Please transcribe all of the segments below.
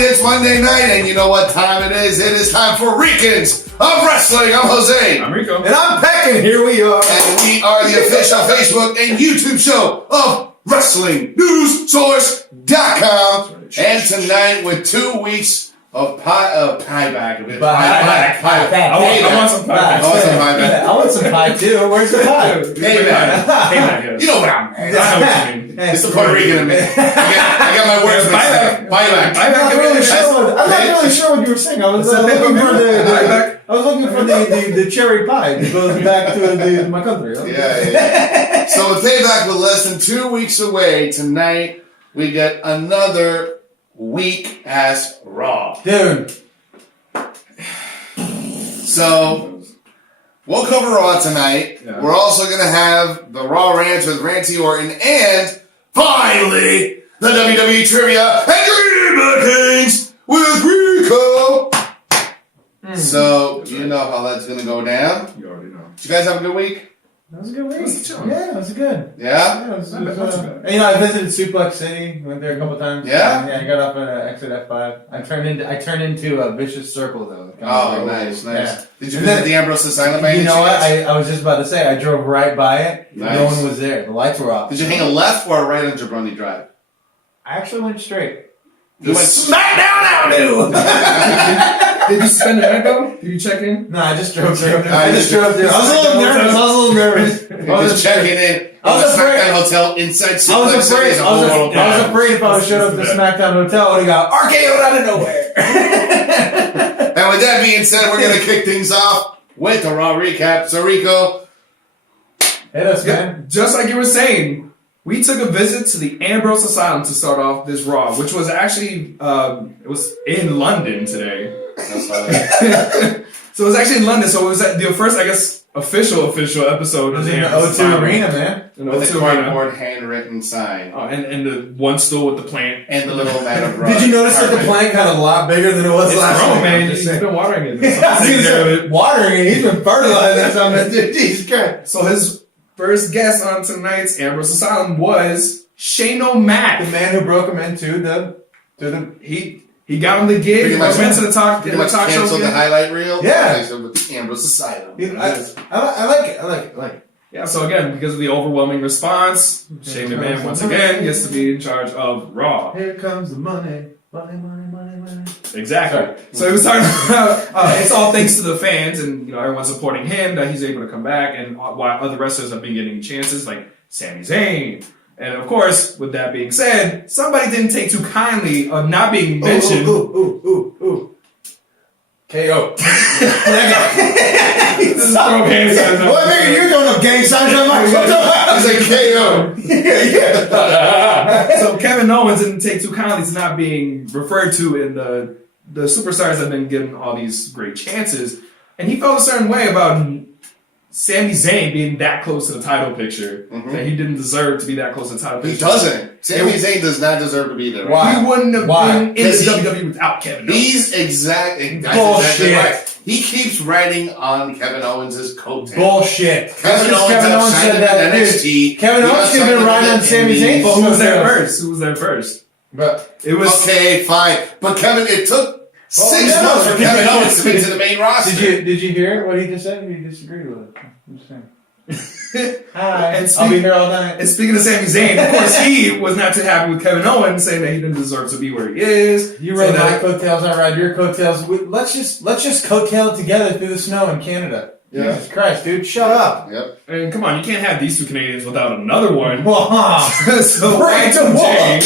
It's Monday night, and you know what time it is? It is time for Ricans of Wrestling. I'm Jose. I'm Rico. And I'm Peck, and here we are. And we are the official Facebook and YouTube show of WrestlingNewsSource.com. And tonight, with 2 weeks of pieback. I want some pie. I want some pie too. Where's the pie? Payback. You know what I'm I know what you mean. It's the Puerto Rican in me. I got my words mixed up. Pieback. I'm not really sure what you were saying. I was looking for the cherry pie that goes back to my country. Yeah. So with Payback with less than 2 weeks away, tonight we get another weak-ass Raw. Dude. So, we'll cover Raw tonight. Yeah. We're also going to have the Raw Rants with Ranty Orton and, finally, the WWE Trivia and Dream Kings with Rico. So, you know how that's going to go down. You already know. Did you guys have a good week? That was a good week. Yeah, it was good. Yeah? It was and, I visited Suplex City. Went there a couple times. Yeah? I got off at exit F5. I turned into a vicious circle, though. Oh, nice. Yeah. Did you visit the Ambrose Asylum by any chance? You know what? I was just about to say, I drove right by it. Nice. No one was there. The lights were off. Did you hang a left or a right on Jabroni Drive? I actually went straight. You went SmackDown Avenue! Did you spend the night though? Did you check in? No, I just drove through. I was a little nervous. I was checking in. I was afraid. SmackDown Hotel inside Suplex I was afraid if I showed up to SmackDown Hotel, I would have got RKO'd out of nowhere. And with that being said, we're going to kick things off with a Raw recap. So, Rico. Hit us, man. Just like you were saying, we took a visit to the Ambrose Asylum to start off this Raw, which was actually, it was in London today. That's all. So it was actually in London, so it was the first, I guess, official episode. It was in the O2 Arena, man. With a cardboard handwritten sign. Oh, and the one stool with the plant. And the little man of Did you notice that the plant got a lot bigger than it was last time? man. He's been watering it. Watering it. He's been fertilizing something. Jesus Christ. So his first guest on tonight's Ambrose Asylum was Shane O'Mac. The man who broke him into He got on the gig. He went to the talk show. Canceled the highlight reel. Yeah. With the Ambrose Asylum. I like it. Yeah, so again, because of the overwhelming response, Shane McMahon once again gets to be in charge of Raw. Here comes the money. Money. Exactly. So he was talking about it's all thanks to the fans and everyone's supporting him that he's able to come back, and while other wrestlers have been getting chances like Sami Zayn. And of course, with that being said, somebody didn't take too kindly of not being mentioned. Ooh. KO. This is throw gang signs. Well, nigga, you're throwing up gang signs. I'm like, what the fuck? He's like, KO. So Kevin Owens didn't take too kindly to not being referred to in the superstars that have been given all these great chances. And he felt a certain way about Sami Zayn being that close to the title picture, that he didn't deserve to be that close to the title picture. He doesn't. Sami Zayn does not deserve to be there. Why? He wouldn't have been in the WWE without Kevin Owens. He's exactly right. He keeps riding on Kevin Owens' coattails. Bullshit. Kevin Owens said that NXT. Kevin Owens could have been riding on Sami Zayn. But who was there first? But it was okay, fine. But Kevin, it took 6 months for Kevin Owens to get to the main roster. Did you hear what he just said? He disagreed with it. I'm just saying. Hi, I'll be here all night. And speaking of Sami Zayn, of course, he was not too happy with Kevin Owens, saying that he didn't deserve to be where he is. You ride my coattails, I ride your coattails. Let's just coattail together through the snow in Canada. Yeah. Jesus Christ, dude, shut up. Yep. And come on, you can't have these two Canadians without another one. So right to walk.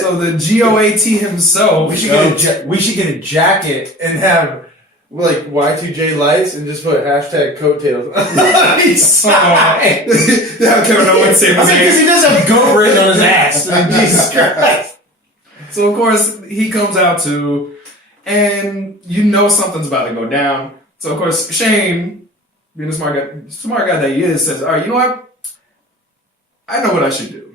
So the GOAT himself. We should get a jacket and have like Y2J lights and just put hashtag coattails. He's Have Kevin Owens say because he does have goat written on his ass. I mean, Jesus Christ. So of course he comes out too, and you know something's about to go down. So of course Shane, being the smart guy that he is, says, "All right, you know what? I know what I should do.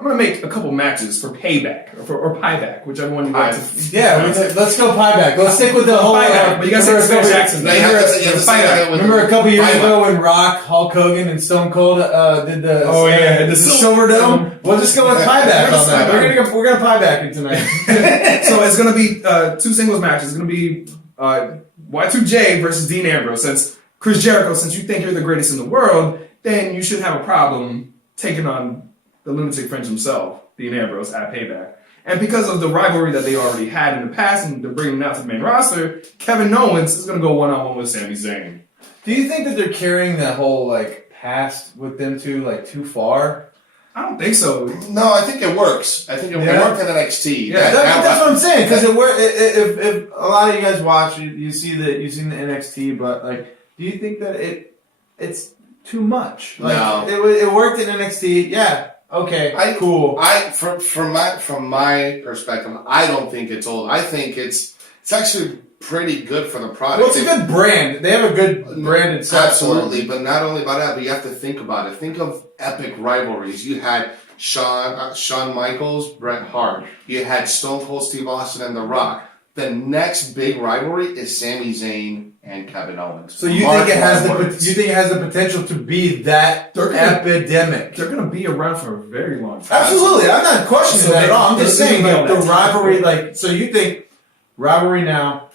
I'm gonna make a couple matches for payback or pieback, whichever one you like to." Yeah, let's go pieback. Let's stick with the whole. Pieback, but you gotta say Phil Jackson. Remember a couple years ago when Rock, Hulk Hogan, and Stone Cold did the the Silver Dome? We'll just go with pieback on that. We're gonna pieback it tonight. So it's gonna be 2 singles matches. It's gonna be Y2J versus Dean Ambrose. Since Chris Jericho, since you think you're the greatest in the world, then you should have a problem taking on the lunatic fringe himself, Dean Ambrose, at Payback. And because of the rivalry that they already had in the past and they're bringing it out to the main roster, Kevin Owens is going to go one-on-one with Sami Zayn. Do you think that they're carrying that whole, like, past with them too far? I don't think so. No, I think it works. I think it worked in NXT. Yeah, that's what I'm saying. Because if a lot of you guys watch, you've seen the NXT, but, like, do you think that it's too much? Like, no. It worked in NXT, yeah. Okay, cool. From my perspective, I don't think it's old. I think it's actually pretty good for the product. Well, it's a good brand. They have a good branded set. Absolutely, but not only about that, but you have to think about it. Think of epic rivalries. You had Shawn Michaels, Bret Hart. You had Stone Cold Steve Austin and The Rock. The next big rivalry is Sami Zayn and Kevin Owens. So you think it has the potential to be that epidemic? They're going to be around for a very long time. Absolutely, I'm not questioning that at all. I'm just saying the rivalry. Like, so you think rivalry now?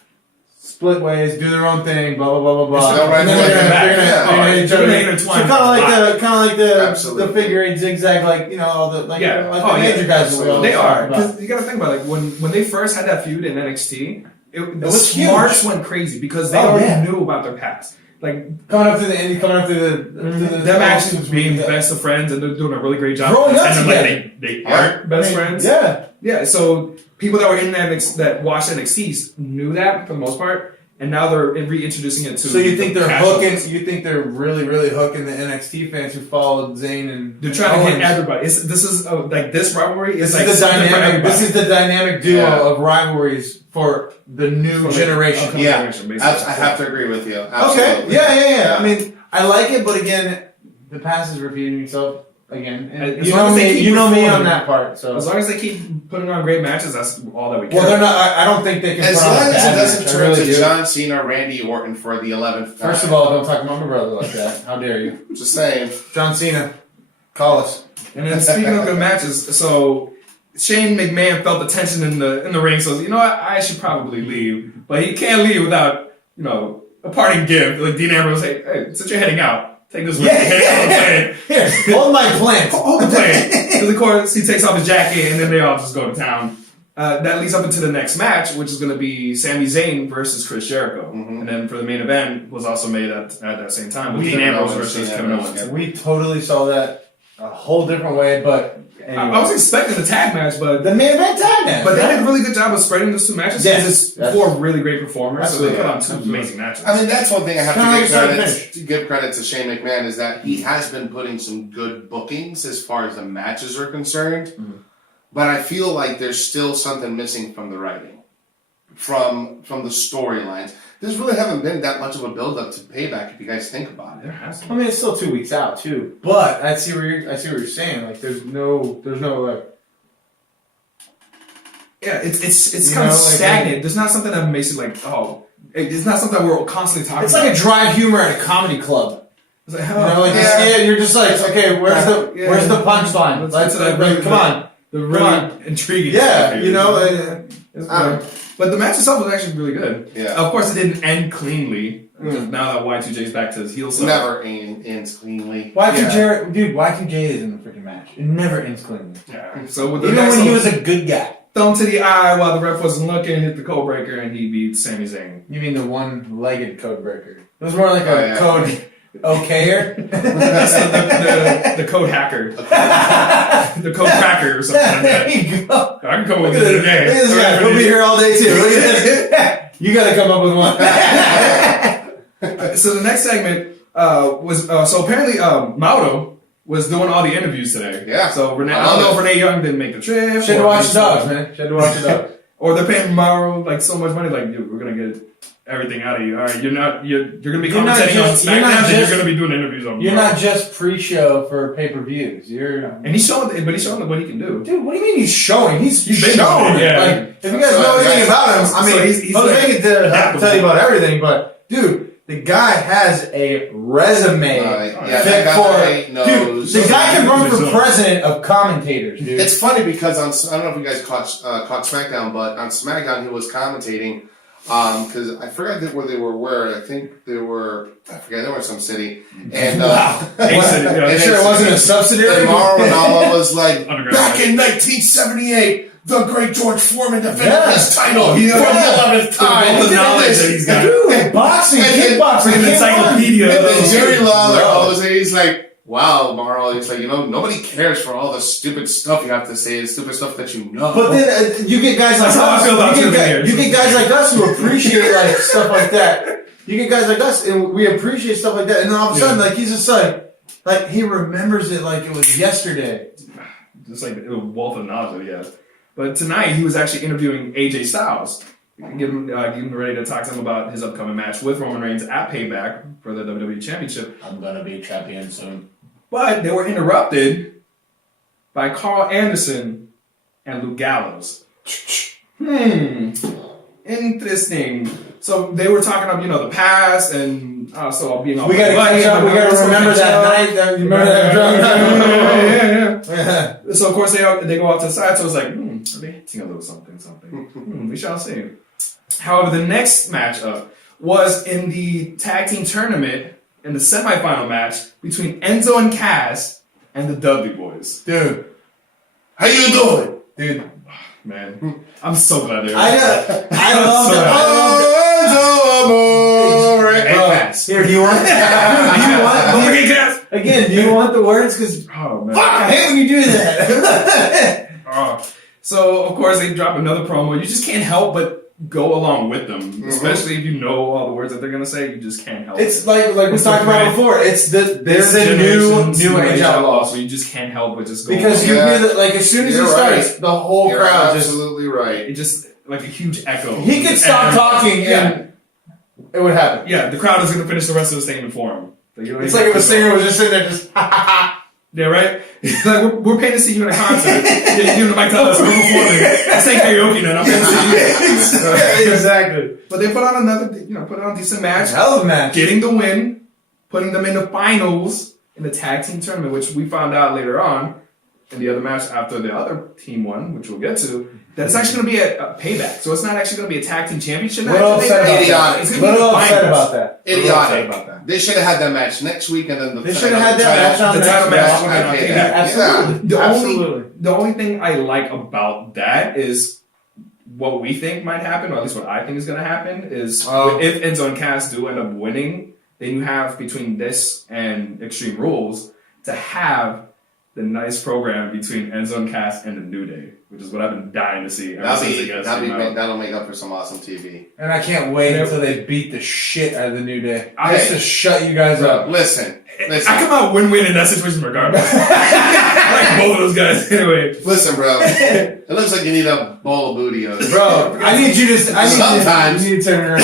Split ways, do their own thing, blah blah blah blah blah. And then they're gonna intertwine. So kind of like the figure eight zigzag, like all the the major guys. They are, because you got to think about it. When they first had that feud in NXT, the Smarts went crazy because they already knew about their past. Like coming up to the indie, coming up to the them actually being best of friends, and they're doing a really great job. Growing up and together. They aren't best friends. Yeah. So people that were in that watched NXT knew that for the most part, and now they're reintroducing it to. So you think they're hooking? You think they're really hooking the NXT fans who followed Zayn and they're trying to hit everybody. This is this rivalry is like the dynamic. This is the dynamic duo of rivalries for the new generation. I have to agree with you. Absolutely. Okay. Yeah. I mean, I like it, but again, the past is repeating itself again. And you know me on that part. So as long as they keep putting on great matches, that's all that we care. Well, they're not. I don't think they can. As long as it doesn't turn to John Cena, Randy Orton for the 11th time. First of all, don't talk about my brother like that. How dare you? Just saying. John Cena, call us. And then speaking of good matches, so Shane McMahon felt the tension in the ring, so you know what, I should probably leave, but he can't leave without a parting gift. Like Dean Ambrose, hey, since you're heading out, take this with you. Here, hold my plant. Hold the plant. Because of course he takes off his jacket, and then they all just go to town. That leads up into the next match, which is going to be Sami Zayn versus Chris Jericho, and then for the main event was also made at that same time with Dean Ambrose versus Kevin Owens. We totally saw that a whole different way, but. Anyway. I was expecting the tag match, but the main event tag match. But they did a really good job of spreading those 2 matches. Yes, it's 4 really great performers. So they put on 2 amazing matches. I mean, that's one thing I have to give credit to Shane McMahon is that he has been putting some good bookings as far as the matches are concerned. But I feel like there's still something missing from the writing, from the storylines. There's really haven't been that much of a build-up to Payback if you guys think about it. There hasn't. I mean, it's still 2 weeks out too. But I see what you're saying. Like, there's no like. Yeah, it's kind of stagnant. There's not something that makes it like it's not something that we're constantly talking. It's about. like a dry humor at a comedy club. It's like, you're just like, okay, where's the punchline? Let's get to that. Come on, the really intriguing. Yeah, But the match itself was actually really good. Yeah. Of course, it didn't end cleanly. Now that Y2J's back to his heel side. Never ends cleanly. Y2J is in the freaking match. It never ends cleanly. Yeah. So with the even when he was a good guy. Thumb to the eye while the ref wasn't looking, hit the code breaker, and he beat Sami Zayn. You mean the one-legged code breaker? It was more like a code okayer? That's the code hacker. The code cracker or something like that. There you go. I can come up with it today. Look at this guy. He'll be here all day too. Look at this. You gotta come up with one. So the next segment was so apparently Mauro was doing all the interviews today. Yeah. So I don't know if Renee Young didn't make the trip. Should have watched the dogs, man. Should have watched the dogs. Or they're paying Mauro like so much money, like, dude, we're gonna get everything out of you. All right, you're gonna be commentating on SmackDown, and you're gonna be doing interviews on. You're not just pre-show for pay-per-views. And he's showing them what he can do. Dude, what do you mean he's showing? He's been showing. Yeah. Like, if you guys know anything about him, I mean, he's making to tell you about everything, but dude. The guy has a resume. That guy knows. Dude, the guy can run for president of commentators, dude. It's funny because I don't know if you guys caught SmackDown, but on SmackDown he was commentating because I forgot where they were. I think they were. I forget. They were in some city, and sure it wasn't a subsidiary. And Mauro Ranallo was like, back in 1978. The great George Foreman defended his title for the 11th time. The knowledge that he's got. Dude, boxing, kickboxing, encyclopedia. And Jerry Lawler, he's like, wow, Mauro. He's like, nobody cares for all the stupid stuff you have to say, the stupid stuff that you know. But then you get guys like us. You get guys like us who appreciate like stuff like that. You get guys like us, and we appreciate stuff like that. And then all of a sudden, like he's just like he remembers it like it was yesterday. Just like a wealth of knowledge that he has. But tonight, he was actually interviewing AJ Styles, getting ready to talk to him about his upcoming match with Roman Reigns at Payback for the WWE Championship. I'm going to be champion soon. But they were interrupted by Carl Anderson and Luke Gallows. Interesting. So they were talking about, the past and so being all. We got to catch up. We got to remember that night. Remember that drunk night? Yeah. So of course they go out to the side. So it's like, are they hitting a little something? We shall see. However, the next matchup was in the tag team tournament in the semifinal match between Enzo and Cass and the Dudley Boys. Dude, how you doing, dude? Man, I'm so glad they're. I love Cass. Here, do you want? Again, do you want the words? Because I hate when you do that. So of course they drop another promo. You just can't help but go along with them, especially if you know all the words that they're gonna say. You just can't help. It's like we talked about before. It's there's a new age outlaw, so you just can't help but just go because you hear that like as soon as he starts, the whole crowd just absolutely right. It just like a huge echo. He could stop talking and it would happen. Yeah, the crowd is gonna finish the rest of the statement for him. It's like if a singer was just sitting there just. Yeah, right? Like, we're paying to see you in a concert. You the mic tell us, we're performing. I say karaoke now, I'm paying to see you. Exactly. But they put on a decent match. Hell of a match. Getting the win, putting them in the finals in the tag team tournament, which we found out later on in the other match after the other team won, which we'll get to, that it's actually going to be a payback. So it's not actually going to be a tag team championship match. Idiotic. Upset about that. Idiotic. They should have had that match next week, and then they should have had that match on the title match. Absolutely. The only thing I like about that is what we think might happen, or at least what I think is going to happen, is if Enzo and Cass do end up winning, then you have between this and Extreme Rules to have the nice program between Enzo and Cass and the New Day, which is what I've been dying to see. That'll make up for some awesome TV. And I can't wait until they beat the shit out of the New Day. Just to shut you guys up. Listen. I come out win-win in that situation regardless. I like both of those guys anyway. Listen, bro. It looks like you need a bowl of booty. Bro, I need you to... Sometimes. You need to turn around.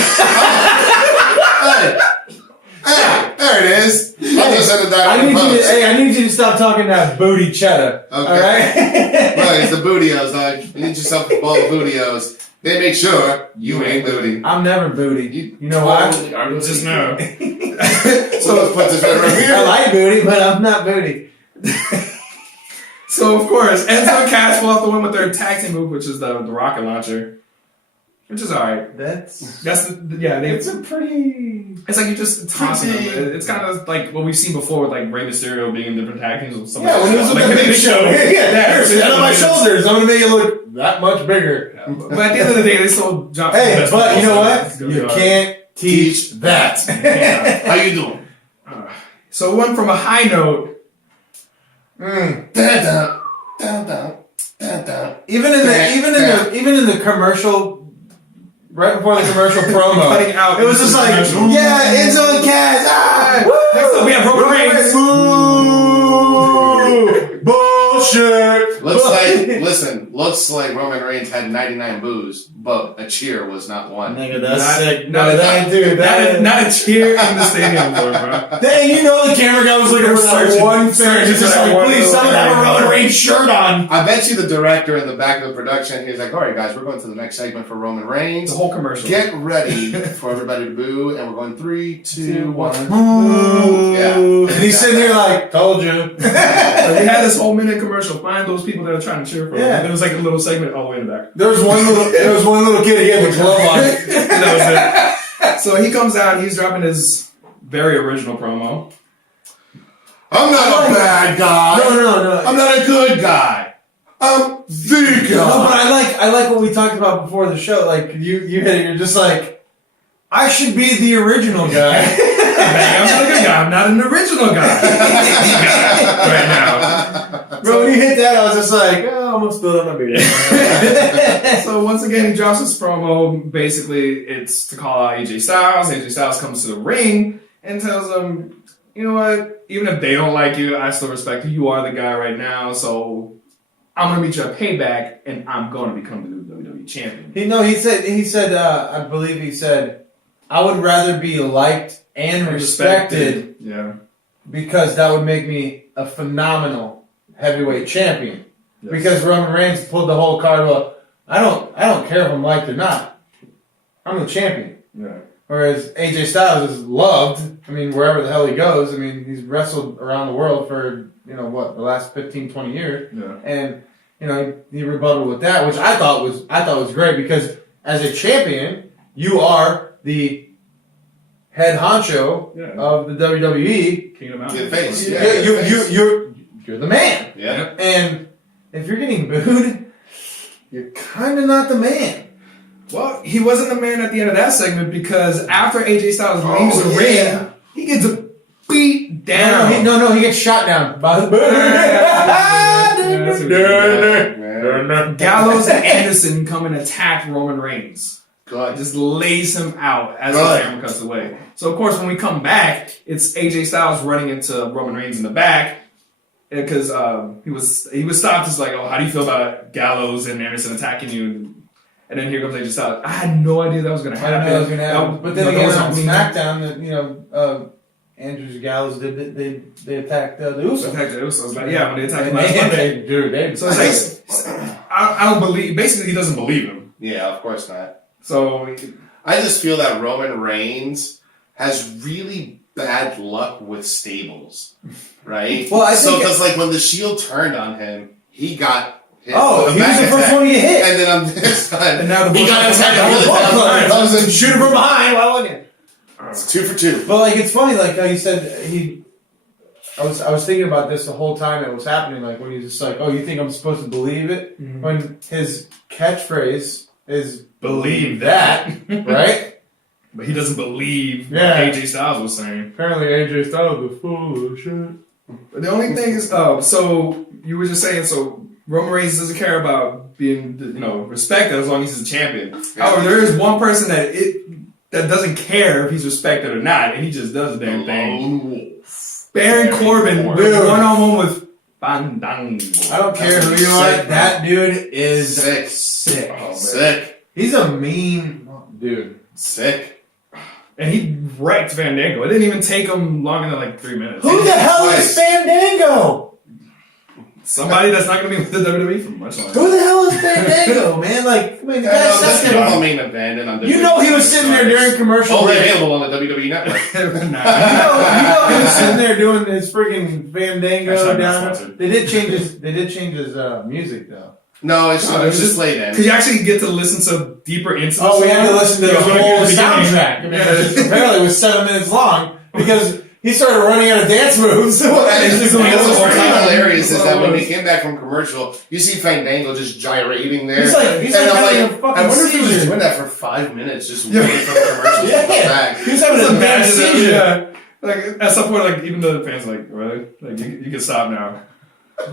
Hey, there it is. I'll just send it down. I need you to stop talking that booty cheddar. Okay. All right? Right, it's the bootios, dog. You need yourself a bowl of bootios. They make sure you ain't booty. I'm never booty. You know why? I'm just now. So let's put this right here. I like booty, but I'm not booty. So of course, Enzo and Cass pull off the win with their tag team move, which is the rocket launcher. Which is alright. It's a pretty. It's like you just tossing them. It's kind of like what we've seen before with like Rey Mysterio being in different tag teams. When he was with the big show. Out of my shoulders. I'm gonna make it look that much bigger. Yeah, but at the end of the day, they still drop. Hey, but you know what? You can't teach that. How you doing? So one from a high note. Even in the commercial right before the commercial promo. Cutting out It was just like, yeah, Enzo and Cass. Next up, we have Roman Reigns. Bullshit. Looks like Roman Reigns had 99 boos, but a cheer was not one. Nigga, that's Not- sick. not- Not a cheer in the stadium for it, bro. Dang, you know the camera guy was looking for that Searching- one fan. searching He's just for that like, one please, little someone have a guy. Roman Reigns shirt on. I bet you the director in the back of the production, he's like, all right, guys, we're going to the next segment for Roman Reigns. The whole commercial. Get ready for everybody to boo, and we're going 3, 2, 1. Boo. Yeah. And he's sitting there like, told you. So they had this whole minute commercial. Find those people that are trying to cheer for him. Yeah. It was like a little segment all the way in the back. There was one little kid, he had the glove on. That was it. So he comes out, he's dropping his very original promo. I'm not a bad guy. No. I'm not a good guy. I'm the guy. No, but I like what we talked about before the show. Like you hit it. You're just like, I should be the original guy. I'm not a good guy. I'm not an original guy. Right now. Bro, when you hit that, I was just like, oh, I almost still don't know. So once again, he drops his promo. Basically, it's to call out AJ Styles. AJ Styles comes to the ring and tells him, you know what? Even if they don't like you, I still respect you. You are the guy right now. So I'm going to meet you at Payback, and I'm going to become the new WWE champion. He said, I believe he said, I would rather be liked and respected Yeah. because that would make me a phenomenal heavyweight champion. Yes. Because Roman Reigns pulled the whole card. Well, I don't care if I'm liked or not. I'm the champion. Yeah. Whereas AJ Styles is loved. I mean, wherever the hell he goes. I mean, he's wrestled around the world for, the last 15, 20 years. Yeah. And, he rebutted with that, which I thought was great because as a champion, you are the head honcho of the WWE. King of the Your Mountain. face. Yeah, Yeah, you're the man. Yeah. And if you're getting booed, you're kind of not the man. Well, he wasn't the man at the end of that segment because after AJ Styles leaves the ring, he gets beat down. No, he gets shot down by the Gallows and Anderson come and attack Roman Reigns. Good. Just lays him out as the camera cuts away. So, of course, when we come back, it's AJ Styles running into Roman Reigns in the back because he was stopped. It's like, oh, how do you feel about Gallows and Anderson attacking you? And then here comes AJ Styles. I had no idea that was going to happen. But then again, on SmackDown, Andrews Gallows they attacked the Usos. Attacked the Usos. Like, yeah, when they attacked him last Monday. So it's like, I don't believe. Basically, he doesn't believe him. Yeah, of course not. So I just feel that Roman Reigns has really bad luck with stables, right? Well, I think because like when the Shield turned on him, he got hit. Oh, he was the first one to get hit. And then on this side, And now the he Bush- got attacked I really bad. was in shooting from behind. Why wouldn't you? It's 2 for 2. But like it's funny, like how you said I was thinking about this the whole time it was happening. Like when he's just like, "Oh, you think I'm supposed to believe it?" Mhm. When his catchphrase is believe that, right? But he doesn't believe Yeah. what AJ Styles was saying. Apparently, AJ Styles is full of shit. But the only thing is, so you were just saying, so Roman Reigns doesn't care about being, respected as long as he's a champion. However, there is one person that doesn't care if he's respected or not, and he just does the damn thing. Baron Corbin with one-on-one with Fandango. I don't care who you are. That dude is Sick. sick. Sick. He's a mean dude. Sick. And he wrecked Fandango. It didn't even take him longer than like 3 minutes. Who the hell is Fandango? Somebody that's not going to be with the WWE for much longer. Who the hell is Fandango, man? Like, I mean, the guy's This sucking. is the main event, and on You know he was sitting there during commercial Only break. available on the WWE Network. You know he was sitting there doing his freaking Fandango Hashtag not down. sponsored. They did change his music though. No, it's just late in. Because you actually get to listen to deeper into the Oh, we had to song. listen to the Because when whole you're at the beginning- soundtrack. I mean, Yeah. apparently it was 7 minutes long because he started running out of dance moves. Well, and It's going what's over pretty time. hilarious is that when we came back from commercial, you see Fandango just gyrating there. He's like and I'm having like, a fucking I wonder if he was seizure. doing that for 5 minutes, just waiting for the commercial to come Yeah, back. he was having Just a bad imagine it, seizure. yeah. Like at some point, like even the fans, like really, like you can stop now.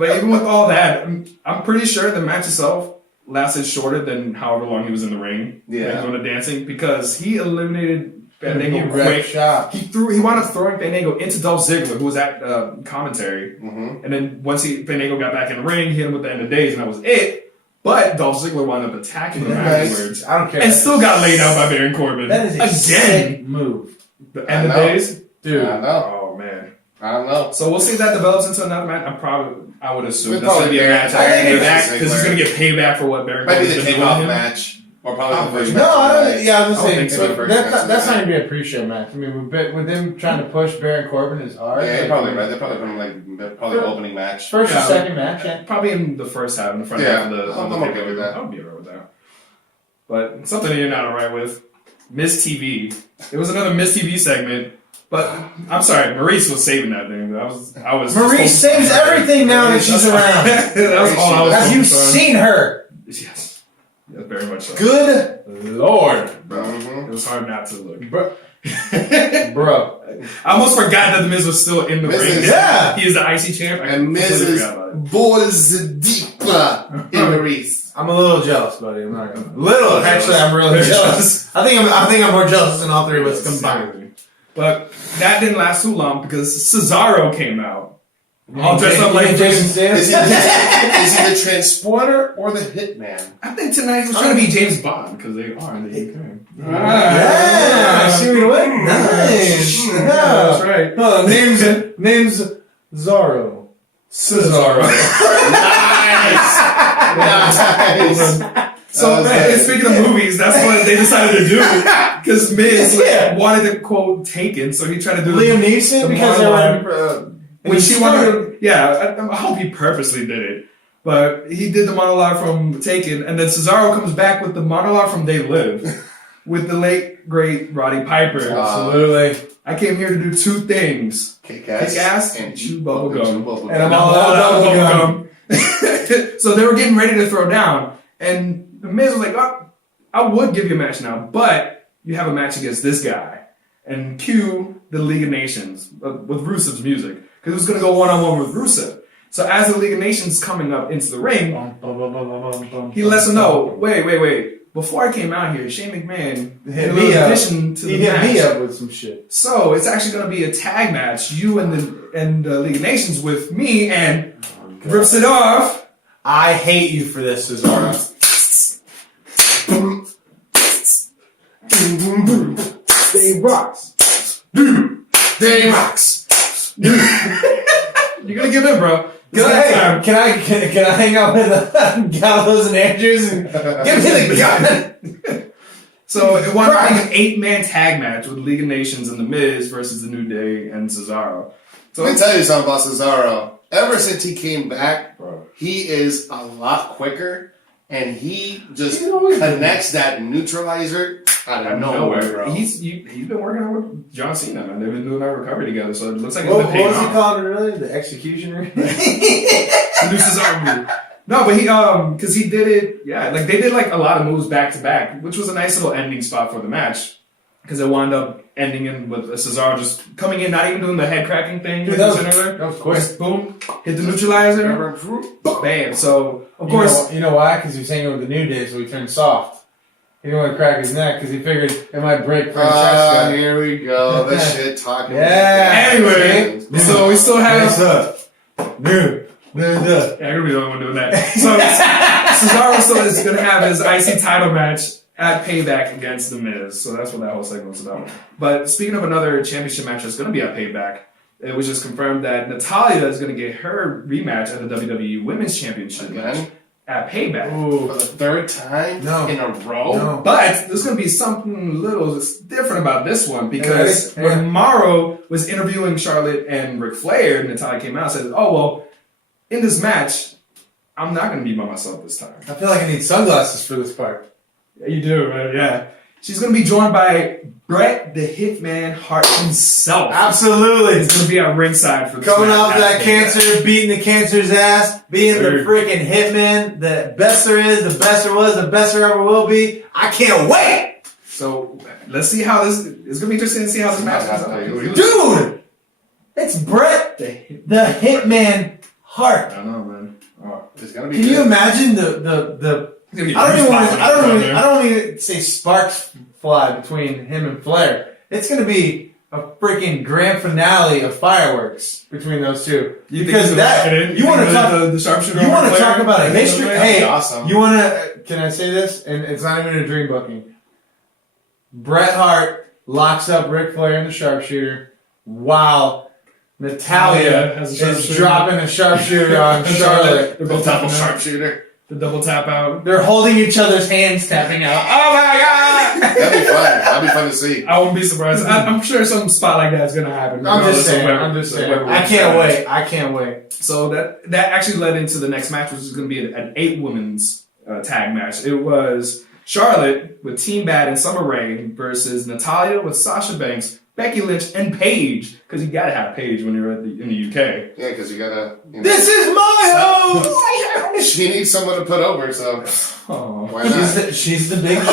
But even with all that, I'm pretty sure the match itself lasted shorter than however long he was in the ring. Yeah. Doing the dancing because he eliminated Fandango Great quick. shot. He wound up throwing Fandango into Dolph Ziggler, who was at commentary. Mm-hmm. And then once Fandango got back in the ring, he hit him with the end of days, and that was it. But Dolph Ziggler wound up attacking him afterwards. I don't care. And still got laid out by Baron Corbin. That is a sick move. The end of days? Dude. I know. Oh, man. I don't know. So we'll see if that develops into another match. I would assume It'll that's going to be a probably match be after a that match. because he's going to get payback for what Baron Might be Corbin's the been doing to kickoff him. match. Or probably the first No, match. I don't. Yeah, I was I don't saying think so. so that's not gonna be a pre-show match. I mean, with them trying to push Baron Corbin is hard. Yeah, you're probably right. They're probably putting the opening match. First Yeah. or second match. Yeah. Probably in the first half, in the front Yeah, half of the. I'm okay with that. I would be alright with that. But something you're not alright with, Miss TV. It was another Miss TV segment, but I'm sorry, Maurice was saving that thing. I was. Maurice saves everything now that she's around. That was all I was. Have you focused on. seen her? Yes. Yeah, very much so. Good Lord, Bro. Mhm. It was hard not to look. bro. I almost forgot that the Miz was still in the Miz ring. is- Yeah. He is the IC champ. I And completely Mrs. forgot about it. Balls deep in Maurice. I'm a little jealous, buddy. I'm not gonna. Little, actually, I'm really Very jealous. I think I'm more jealous than all three of us combined. Seriously. But that didn't last too long because Cesaro came out. All dressed up like Jason Statham. Is he the transporter or the hitman? I think tonight he was trying to be James Bond because they are in the UK. Yeah, I see what you went. Nice. Yeah, Yeah. that's right. Oh, name's Zorro. Cesaro. Nice. So, and speaking of movies, that's what they decided to do. Because Miz Yeah. wanted to quote Taken, so he tried to do Liam Neeson the because they monologue. were. When she wanted, I hope he purposely did it. But he did the monologue from Taken, and then Cesaro comes back with the monologue from They Live, with the late great Roddy Piper. Absolutely. I came here to do two things: Kick kick ass and chew bubble gum. And I'm all out of bubble gum. So they were getting ready to throw down, and the Miz was like, "Oh, I would give you a match now, but you have a match against this guy." And cue the League of Nations with Rusev's music. Because it was going to go one-on-one with Rusev. So as the League of Nations coming up into the ring, he lets them know, wait. Before I came out here, Shane McMahon Hit in me up. addition to He the hit match. me up with some shit. So it's actually going to be a tag match, you and the League of Nations with me, and rips it off. I hate you for this, Cesaro. They rocks. They rocks. You're going to give in, bro. Can I hang out with Gallows and Andrews and give me the gun? So it wound up being an 8-man tag match with League of Nations and The Miz versus The New Day and Cesaro. So Let me tell you something about Cesaro. Ever since he came back, Bro. he is a lot quicker, and he just He's always been connects that neutralizer out of nowhere, bro. He's been working out with John Cena, and they've been doing that recovery together. So it looks like it's What been paying was he off. calling it earlier? The executioner? The new Cesaro move. No, but he because he did it. Yeah, like they did like a lot of moves back to back, which was a nice little ending spot for the match. Because it wound up ending in with Cesaro just coming in, not even doing the head cracking thing. Dude, like that we said earlier. was quick. Just boom, hit the neutralizer, bam. So of course, You know why? Because he was hanging with the New Day, so he turned soft. He didn't want to crack his neck because he figured it might break Francesca. Here we go. The shit talking. Yeah. anyway, so we still have. Dude. Yeah, I'm gonna be the only one doing that. So Cesaro still is gonna have his IC title match at Payback against The Miz. So that's what that whole segment's about. But speaking of another championship match that's gonna be at Payback, it was just confirmed that Natalya is gonna get her rematch at the WWE Women's Championship match Again? at Payback. For the third time No. in a row? No. But there's going to be something little that's different about this one because Yeah. when Morrow was interviewing Charlotte and Ric Flair, Natalya came out and said, "Oh well, in this match, I'm not going to be by myself this time." I feel like I need sunglasses for this part. Yeah, you do, man. Yeah, she's going to be joined by Bret the Hitman Hart himself. Absolutely. He's going to be at ringside for this Coming match off at that Payback. cancer, beating the cancer's ass, being the Sir. freaking hitman, the best there is, the best there was, the best there ever will be. I can't wait! So let's see how this. It's going to be interesting to see how this match goes out. Dude! It's Bret the Hitman Hart. I don't know, man. Oh. It's gonna be Can you good. imagine the I don't even say sparks fly between him and Flair. It's going to be a freaking grand finale of fireworks between those two. Because that you want to talk the sharpshooter. You want to talk about a history? Hey, awesome. You want to? Can I say this? And it's not even a dream booking. Bret Hart locks up Ric Flair in the sharpshooter while Natalia is dropping a sharpshooter on Charlotte. They're both double sharpshooter. The double tap out. They're holding each other's hands, tapping out. Oh my god! That'd be fun. That'd be fun to see. I wouldn't be surprised. I'm sure some spot like that's gonna happen. I'm just saying. I can't wait. So that actually led into the next match, which is going to be an 8 women's tag match. It was Charlotte with Team Bad and Summer Rae versus Natalia with Sasha Banks, Becky Lynch, and Paige. Because you gotta have Paige when you're in the UK. Yeah, because you gotta. This is my home. She needs someone to put over, so why not? She's the big show.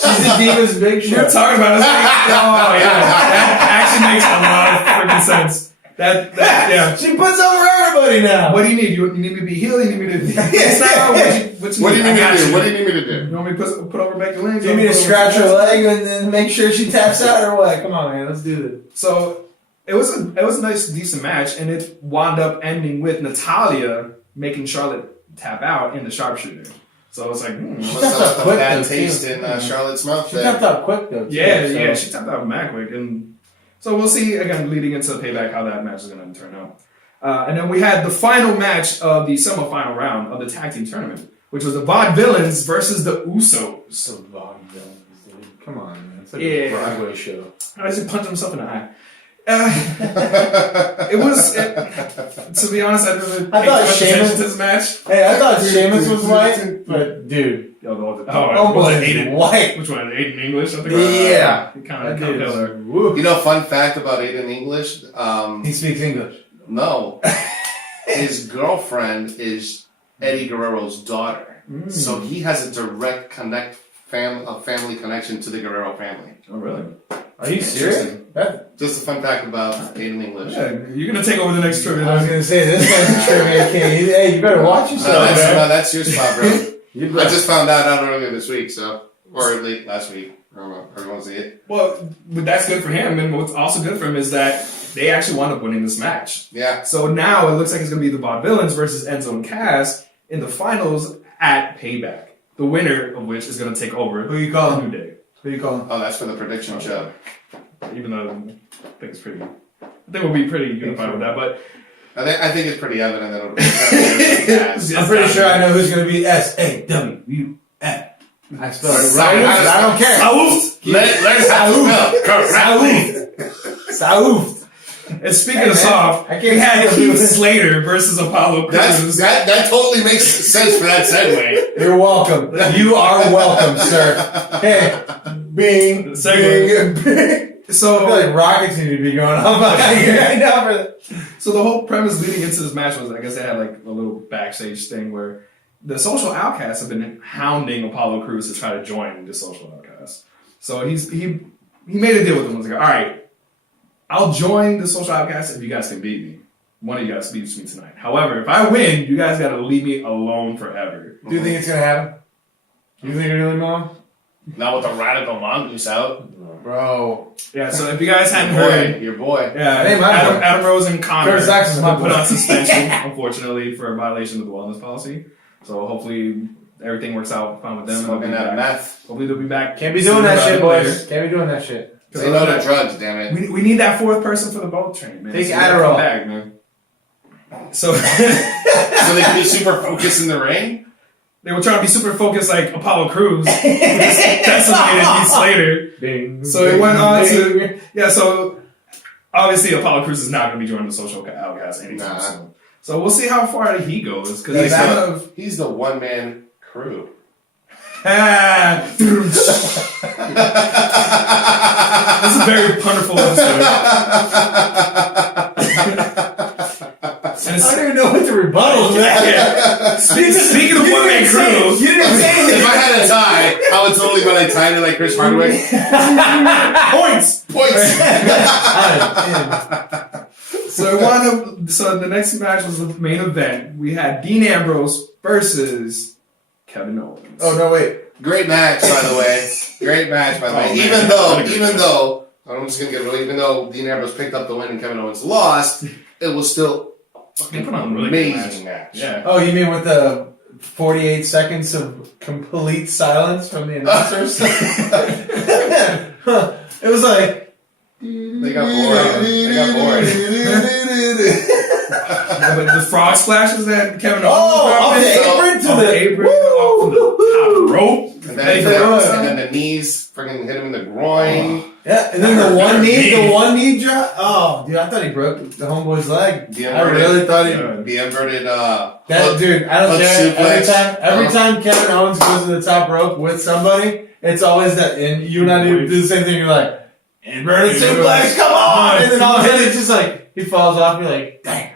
She's the Divas Big Show. We're talking about it. Oh yeah, that actually makes a lot of freaking sense. Yeah. She puts over everybody now. What do you need? You need me to be healed? You need me to be What do you need me to do? What do you need me to do? You want me to put over Becky Lynch? You need me to scratch her leg and then make sure she taps out or what? Come on, man. Let's do this. So it was a nice, decent match, and it wound up ending with Natalia making Charlotte tap out in the sharpshooter. So it's like, must have left a bad taste in Charlotte's mouth. She tapped out quick though. Yeah, she tapped out mad quick, and so we'll see again leading into the Payback how that match is going to turn out. And then we had the final match of the semifinal round of the tag team tournament, which was the Vaudevillains versus the Usos. The Vaudevillains, dude. Come on, man. It's like a Broadway show. I just punched himself in the eye. It was, to be honest, I didn't pay too much attention to this match. Hey, I thought Sheamus was white, but dude. Was it Aiden white? Which one? Aiden English? I think. Yeah. Kind of killer. You know, fun fact about Aiden English. He speaks English. No. His girlfriend is Eddie Guerrero's daughter. So he has a direct family connection to the Guerrero family. Oh, really? Are you serious? Just a fun fact about Aiden English. Yeah, you're going to take over the next trivia. I was going to say, this guy's a trivia king. Hey, you better watch yourself, no, that's your spot, bro. I just found that out earlier this week, or late last week. I don't know. Everyone see it. Well, but that's good for him, and what's also good for him is that they actually wound up winning this match. Yeah. So now it looks like it's going to be the Vaudevillains versus Enzo and Cass in the finals at Payback. The winner of which is going to take over. Who you calling? New Day. Who you calling? Oh, that's for the prediction show. Even though I think we'll be pretty unified with that, but I think it's pretty evident that it'll be Cass. I'm pretty sure I know who's going to be SAWF. I spelled it right. I don't care. Let's have Saouf. And speaking of soft, we had Heath Slater versus Apollo Crews. That totally makes sense for that segue. You're welcome. You are welcome, sir. Hey, bing, bing. So, I feel like rockets need to be going on right now. So the whole premise leading into this match was, I guess they had like a little backstage thing where the Social Outcasts have been hounding Apollo Crews to try to join the Social Outcasts. So he made a deal with them. He was like, all right, I'll join the Social Outcasts if you guys can beat me. One of you guys beats me tonight. However, if I win, you guys got to leave me alone forever. Do you think it's going to happen? You think you're really wrong? Not with the Radical Mongoose out. Bro. Yeah, so if you guys hadn't heard... Your boy. Yeah, hey, Adam Rose and Connor Curtis Jackson's were put on suspension, unfortunately, for a violation of the wellness policy. So hopefully everything works out fine with them. Smoking that meth. Hopefully they'll be back. Can't be doing that shit, boys. Can't be doing that shit. Say no to drugs, damn it. We need that fourth person for the boat train, man. Take Adderall. Back, man. So they can be super focused in the ring? They were trying to be super focused like Apollo Crews. Decimated Heath Slater. Bing, so it went on to... Yeah, so obviously Apollo Crews is not going to be joining the Social Outcasts anytime soon. So we'll see how far he goes. Because he's the one-man crew. This is very punnerful episode. I don't even know what to rebuttal. Yeah. Speaking of one-man crew, you didn't say anything. If I had a tie, I would totally when I tied it like Chris Hardwick. Points. So the next match was the main event. We had Dean Ambrose versus Kevin Owens. Oh, no, wait. Great match, by the way. Great match, by the way. Oh, Even though, I'm just going to get real, even though Dean Ambrose picked up the win and Kevin Owens lost, it was still They put on a really amazing good match. Yeah. Oh, you mean with the 48 seconds of complete silence from the announcers? It was like... They got bored. Yeah, but the frog splashes that Kevin Owens off the apron to the apron, off the top rope. And then the knees freaking hit him in the groin. Yeah, and then the one knee drop. Oh, dude, I thought he broke the homeboy's leg. I really thought he... The inverted, dude, I don't care. Every time Kevin Owens goes to the top rope with somebody, it's always that, and you and I do the same thing, you're like, inverted suplex, come on! And then all of a sudden it's just like, he falls off, you're like, dang.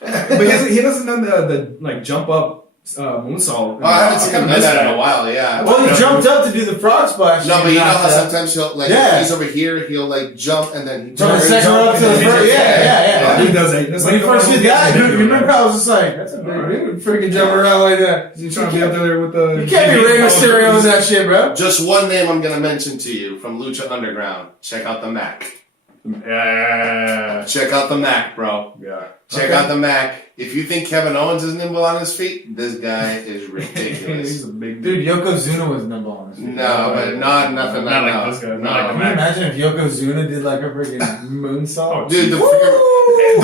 But he hasn't done the like jump up moonsault. I haven't seen him do that in a while, yeah. Well, he jumped up to do the frog splash. No, but you know how sometimes he'll, like, if he's over here, he'll, like, jump and then he from the second rope to the first. Yeah. He does it. When he first did that, dude, you remember I was just like, that's a big dude, freaking jumping around like that. He's trying to be up there with the... You can't be Rey Mysterio in that shit, bro. Just one name I'm going to mention to you from Lucha Underground. Check out the Mac. Yeah. Check out the Mac, bro. Yeah. Check out the Mac. If you think Kevin Owens is nimble on his feet, this guy is ridiculous. He's a big dude. Yokozuna was nimble on his feet. No, but nothing like this guy. No. Not like Can you imagine if Yokozuna did like a freaking moonsault? Dude, the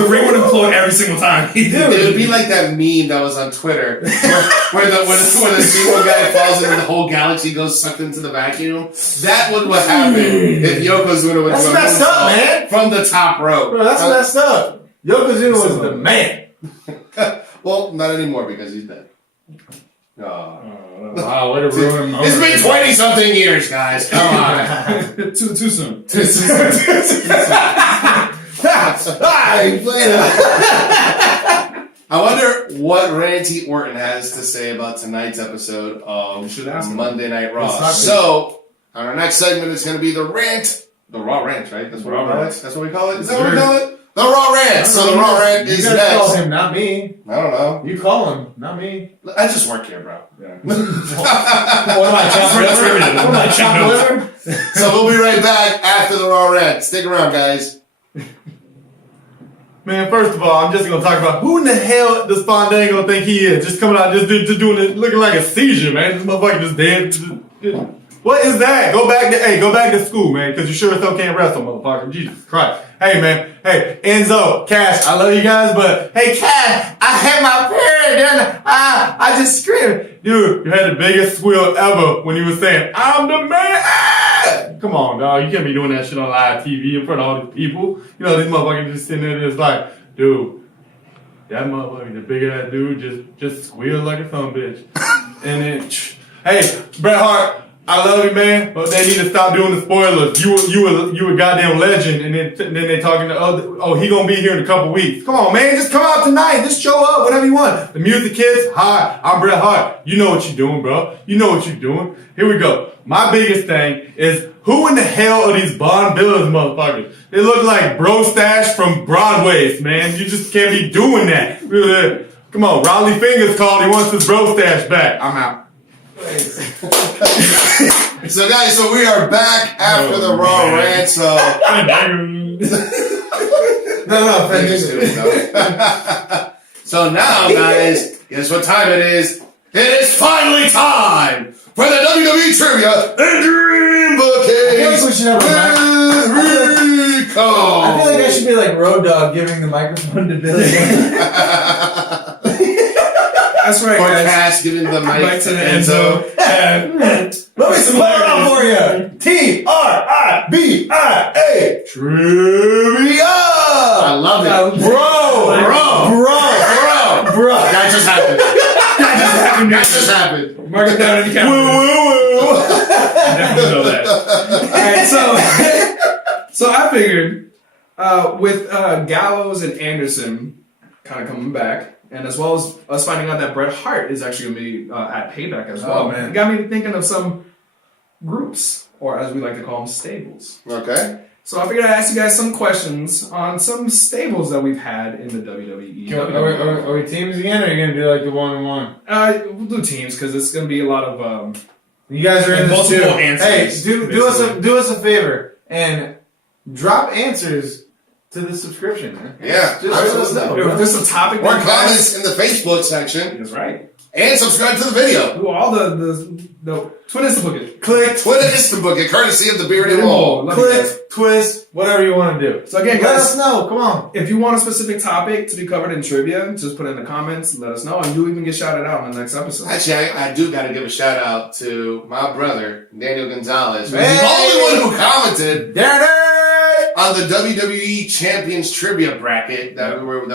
ring would implode every single time. It would be like that meme that was on Twitter where the single guy falls and the whole galaxy goes sucked into the vacuum. That would what happen if Yokozuna would do a messed up, man. From the top rope. Bro, that's messed up. Yokozuna was the man. Well, not anymore because he's dead. Oh. Wow, way to ruin It's been 20-something years, guys. Come on. Too soon. Too soon. I wonder what Randy Orton has to say about tonight's episode of Monday Night Raw. So, on our next segment, it's going to be the rant. The Raw Rant, right? That's what we call it? That's what we call it? Is that what we call it? The Raw Rant. So the Raw Rant is next. You call him, not me. I don't know. You call him, not me. I just work here, bro. Yeah. What am I, chopped liver? So we'll be right back after the Raw Rant. Stick around, guys. Man, first of all, I'm just gonna talk about who in the hell does Fandango think he is? Just coming out, just doing it, looking like a seizure, man. This motherfucker just dead. What is that? Go back to school, man, because you sure as hell can't wrestle, motherfucker. Jesus Christ. Hey, man. Hey, Enzo, Cash, I love you guys, but hey, Cash, I had my period, and I just screamed. Dude, you had the biggest squeal ever when you were saying, I'm the man. Ah! Come on, dog. You can't be doing that shit on live TV in front of all these people. You know, these motherfuckers just sitting there just like, dude, that motherfucker, the big ass dude, just squealed like a son bitch. And then, hey, Bret Hart, I love you, man, but they need to stop doing the spoilers. You a goddamn legend, and then they talking to he gonna be here in a couple weeks. Come on, man, just come out tonight. Just show up, whatever you want. The music hits. Hi, I'm Bret Hart. You know what you're doing, bro. You know what you're doing. Here we go. My biggest thing is who in the hell are these Bond Billers motherfuckers? They look like Bro Stash from Broadway's, man. You just can't be doing that. Come on, Raleigh Fingers called. He wants his Bro Stash back. I'm out. So guys, we are back after the Raw Rant, so... So now, guys, guess what time it is? It is finally time for the WWE Trivia and Dream Bookings! I feel like we should have I feel like I should be like Road Dogg giving the microphone to Billy. That's right, or guys. Cash giving the mic to Enzo. Let me spell it out for you. Trivia. Trivia. I love it. Bro. That just happened. Mark it down in the calendar. Definitely know that. Alright, so I figured with Gallows and Anderson kind of coming back, and as well as us finding out that Bret Hart is actually going to be at Payback as well, man. It got me thinking of some groups, or as we like to call them, stables. Okay. So I figured I'd ask you guys some questions on some stables that we've had in the WWE. Are we teams again, or are you gonna do like the 1-on-1? We'll do teams because it's going to be a lot of. You guys are in this too. multiple answers, Hey, do us a favor and drop answers to the subscription, man. Yeah, Just let us know. If there's a topic, Or comments in the Facebook section. That's right. And subscribe to the video. Do all the Twitter Instabook. Click, Twitter Instabook, a courtesy of the Bearded Wall. click, twist, whatever you want to do. So again, Let guys, us know. Come on. if you want a specific topic to be covered in trivia, just put it in the comments. Let us know, and you even get shouted out in the next episode. Actually, I do got to give a shout out to my brother, Daniel Gonzalez, who's Hey! the only one who commented There on the WWE Champions Trivia bracket that we were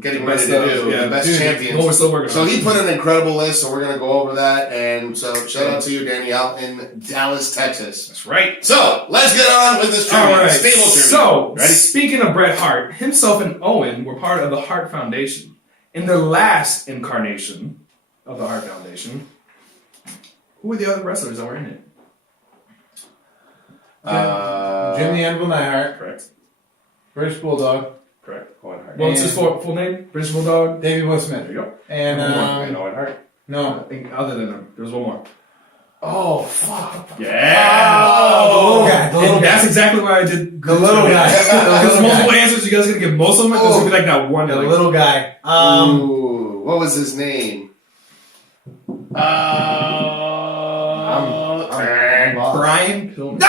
getting ready to do. Yeah, the best dude, champions. well, we're still working So on it. he put an incredible list, so we're going to go over that. And so shout out to you, Danielle, in Dallas, Texas. That's right. So let's get on with this trivia. All right. Stable trivia. So, Ready? speaking of Bret Hart, himself and Owen were part of the Hart Foundation. In their last incarnation of the Hart Foundation, who were the other wrestlers that were in it? Jim the Anvil Neidhart, Correct. British Bulldog, Correct. Owen Hart. What's his full name? British Bulldog. Davey Boy Smith. There you go. And And Owen Hart. I no. think other than him, there was one more. Oh fuck. Yeah. Oh, the little And guy. that's exactly why I did The little guy. There's The little multiple guy. answers. You guys are gonna get most of them. There's gonna be like that one. The like, little guy. Ooh, what was his name? I'm lost. Brian Pillman. No! I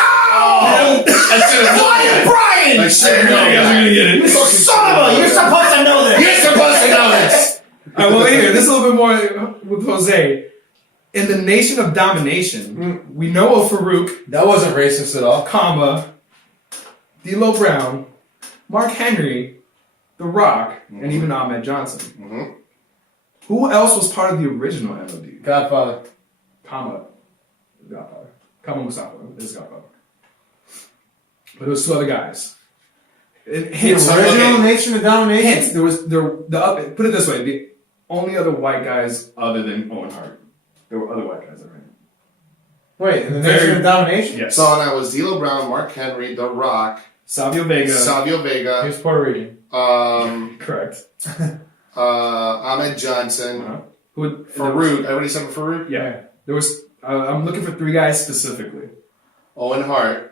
should have known that. Brian! I should have You known guys are that. gonna get it. Son of a! You're supposed to know this. You're supposed to know this. All right, well, here, this is a little bit more with Jose. In the Nation of Domination, we know of Farouk, That wasn't racist at all. comma, D'Lo Brown, Mark Henry, The Rock, and even Ahmed Johnson. Mm-hmm. Who else was part of the original MOD? Godfather. Comma, Godfather. Comma Mustafa is Godfather. But it was two other guys. Hints. The original okay. Nation of Domination. Hints. Put it this way: the only other white guys other than Owen Hart. There were other white guys that were in it. Wait, in the Very- Nation of Domination? Yes. So that was D'Lo Brown, Mark Henry, The Rock, Savio Vega. Savio He Vega, was Puerto Rican. Correct. Ahmed Johnson, Uh-huh. Who would, Farouk. Everybody said Farouk? Yeah. There was. I'm looking for three guys specifically, Owen Hart.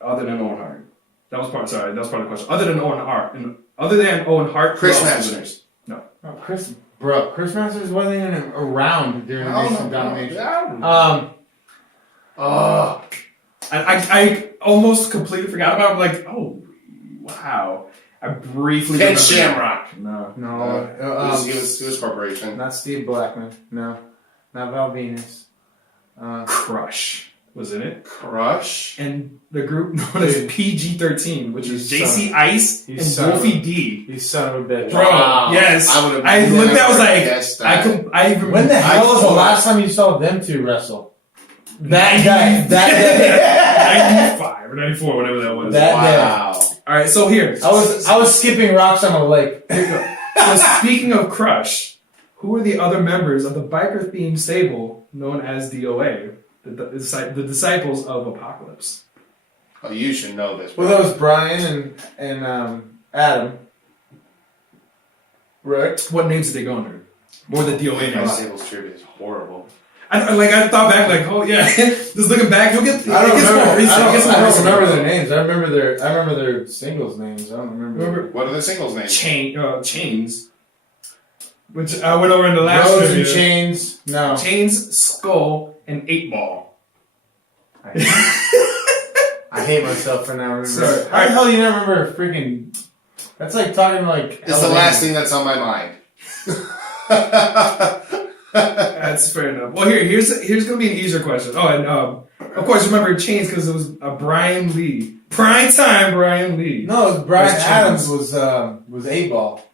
other than Owen Hart. That was part. Sorry, that was part of the question. Other than Owen Hart, and other than Owen Hart, Chris who else was in Masters. it? No. Oh, Chris Masters wasn't even around during the Nation of Domination. Yeah. Oh. I almost completely forgot about it. I'm like, oh, wow. I briefly Ken remembered Shamrock. No. No. He was corporation. Not Steve Blackman. No. Not Val Venus. Crush was in it. Crush. And the group known as PG-13, which is You JC son Ice you and son of Wolfie a- D. You son of a bitch. Bro, Wow. yes. I would've I looked at it, I was never like, guessed that. I even When the hell was the thought- last time you saw them two wrestle? That 90 day. 95 or 94, whatever that was. That day. Wow. All right, so here. I was skipping rocks on a lake. Here you go. So speaking of Crush, who are the other members of the biker-themed stable known as DOA, the Disciples of Apocalypse? Oh, you should know this. Well, that was Brian and Adam. Right. What names did they go under? More the DOA My names. Sable's trivia is horrible. I thought back, like, oh yeah, just looking back, you'll get. I don't remember their their names. I remember their singles names. I don't remember. What are the singles names? Chains, which I went over in the last Rose trivia. and Chains. No. Chains, Skull, and 8 Ball. I hate myself for not remembering. Sorry. How the hell you not remember freaking? That's like talking like. It's the last thing that's on my mind. That's fair enough. Well, here's gonna be an easier question. Oh, and of course, remember Chains because it was Brian Lee, prime time Brian Lee. No, it was Brian It was Adams Chains. was 8 Ball.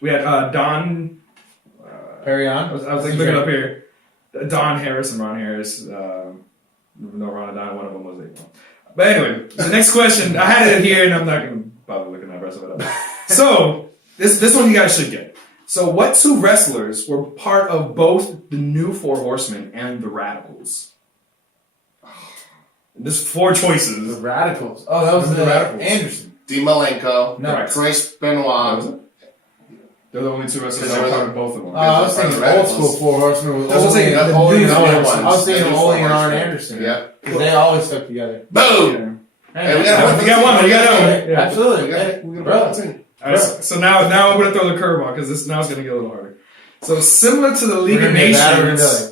We had Don. Perry I on. was like looking up here. Don Harris and Ron Harris. No, Ron and Don. One of them was 8 Ball. But anyway, the next question I had it here, and I'm not gonna bother looking at the rest of it up. So this one you guys should get. So, what two wrestlers were part of both the New Four Horsemen and the Radicals? There's 4 The choices. Radicals. Oh, that was The Radicals. Anderson. Dean Malenko, No. Chris That was Benoit. it? They're the only 2 wrestlers Is that it are really? part of both of them. I was Part of thinking the old Radicals. school 4 Horsemen with That's what I'm Ole saying, and the Ole new and four Arn. ones. I was thinking The new Ole and four Arn horsemen. Anderson. Yeah. Because they always stuck together. Boom! Yeah. Hey, we got Yeah, one. you got one. You got one. Yeah. Absolutely. We got Bro. one thing. All right, so now I'm going to throw the curveball because this now it's going to get a little harder. So similar to the League of Nations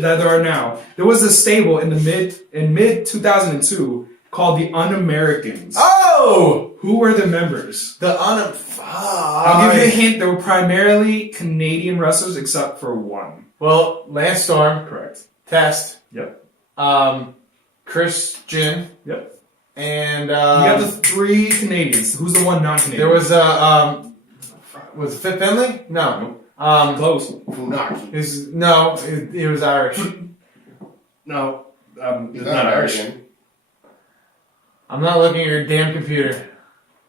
that there are now, there was a stable in mid 2002 called the Un-Americans. Oh! Who were the members? I'll give you a hint. They were primarily Canadian wrestlers except for one. Well, Lance Storm, Correct. Test, Yep. Christian, Yep. and You got the 3 Canadians. Who's the one non-Canadian? there was was it Fit Finley? No. Close. Funaki. It was Irish. No. He's It's not not Irish. American. I'm not looking at your damn computer.